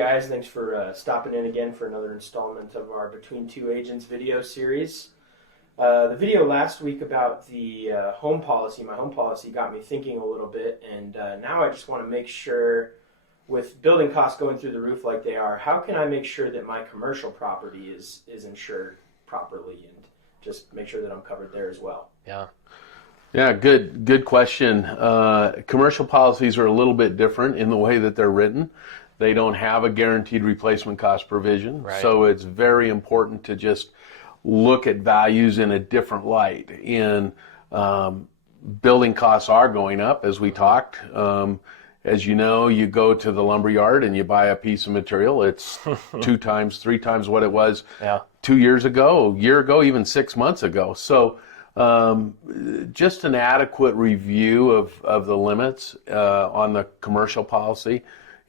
guys. Thanks for stopping in again for another installment of our Between Two Agents video series. The video last week about the home policy, my home policy, got me thinking a little bit, and now I just want to make sure, with building costs going through the roof like they are, how can I make sure that my commercial property is insured properly, and just make sure that I'm covered there as well? Yeah, good question. Commercial policies are a little bit different in the way that they're written. They don't have a guaranteed replacement cost provision, right. So it's very important to just look at values in a different light. And building costs are going up, as we talked. As you know, you go to the lumber yard and you buy a piece of material. It's 2 times, 3 times what it was 2 years ago, a year ago, even 6 months ago. So just an adequate review of the limits on the commercial policy.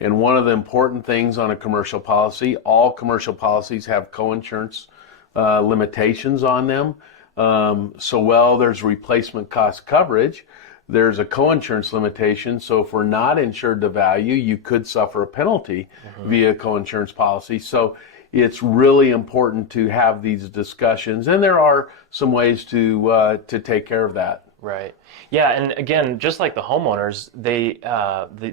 And one of the important things on a commercial policy, all commercial policies have co-insurance limitations on them. So there's replacement cost coverage, there's a co-insurance limitation. So if we're not insured to value, you could suffer a penalty via co-insurance policy. So it's really important to have these discussions, and there are some ways to take care of that. Right. Yeah, and again, just like the homeowners,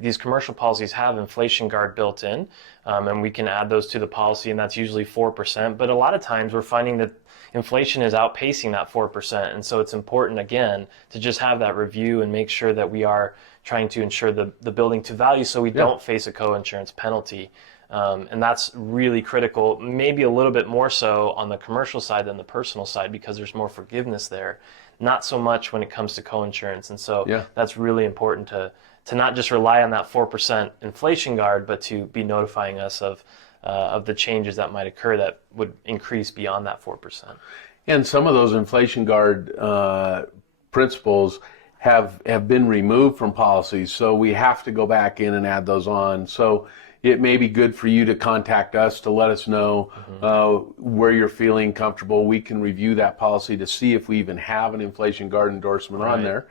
these commercial policies have inflation guard built in, and we can add those to the policy, and that's usually 4%. But a lot of times we're finding that inflation is outpacing that 4%, and so it's important, again, to just have that review and make sure that we are trying to insure the building to value so we don't face a co-insurance penalty. And that's really critical, maybe a little bit more so on the commercial side than the personal side, because there's more forgiveness there. Not so much when it comes to co-insurance. And so that's really important to not just rely on that 4% inflation guard, but to be notifying us of the changes that might occur that would increase beyond that 4%. And some of those inflation guard principles have been removed from policies, so we have to go back in and add those on. So it may be good for you to contact us to let us know where you're feeling comfortable. We can review that policy to see if we even have an inflation guard endorsement on there.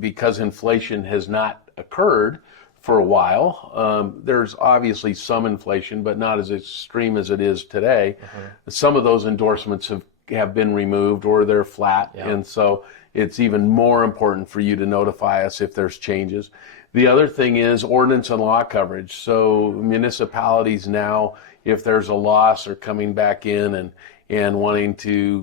Because inflation has not occurred for a while, there's obviously some inflation, but not as extreme as it is today. Some of those endorsements have been removed, or they're flat, and so it's even more important for you to notify us if there's changes. The other thing is ordinance and law coverage. So municipalities now, if there's a loss, are coming back in and wanting to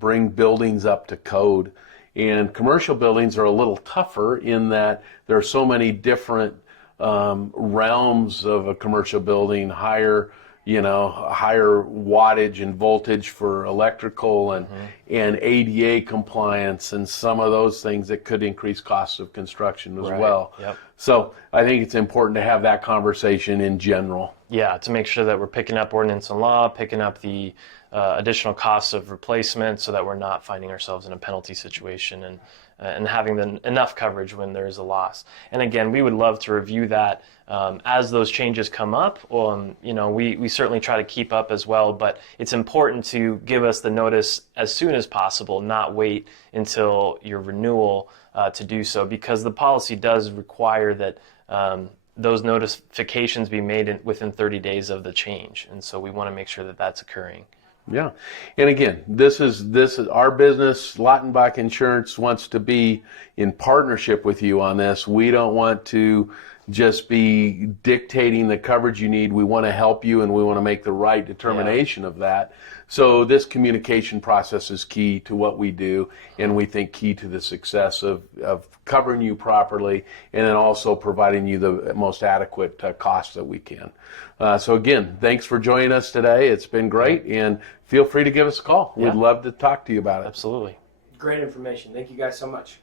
bring buildings up to code. And commercial buildings are a little tougher in that there are so many different realms of a commercial building, higher wattage and voltage for electrical and ADA compliance, and some of those things that could increase costs of construction as well. So I think it's important to have that conversation in general. Yeah, to make sure that we're picking up ordinance and law, picking up the additional costs of replacement, so that we're not finding ourselves in a penalty situation, and having enough coverage when there is a loss. And again, we would love to review that as those changes come up. We certainly try to keep up as well, but it's important to give us the notice as soon as possible, not wait until your renewal to do so, because the policy does require that those notifications be made within 30 days of the change, and so we want to make sure that that's occurring. Yeah, and again, this is our business. Lautenbach Insurance wants to be in partnership with you on this. We don't want to just be dictating the coverage you need. We want to help you, and we want to make the right determination of that. So this communication process is key to what we do, and we think key to the success of covering you properly, and then also providing you the most adequate cost that we can. So again, thanks for joining us today. It's been great, and feel free to give us a call. We'd love to talk to you about it. Absolutely. Great information. Thank you guys so much.